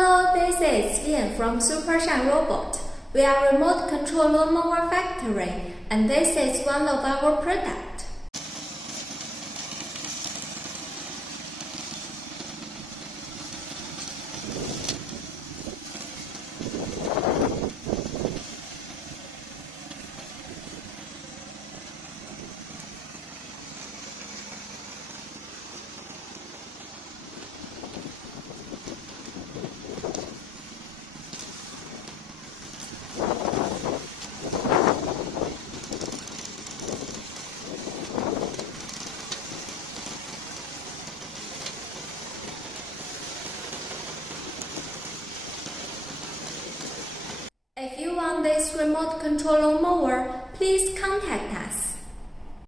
Hello, this is Ian from SUPERSHINE Robot. We are a remote control lawnmower factory, and this is one of our products. If you want this remote control lawnmower, please contact us.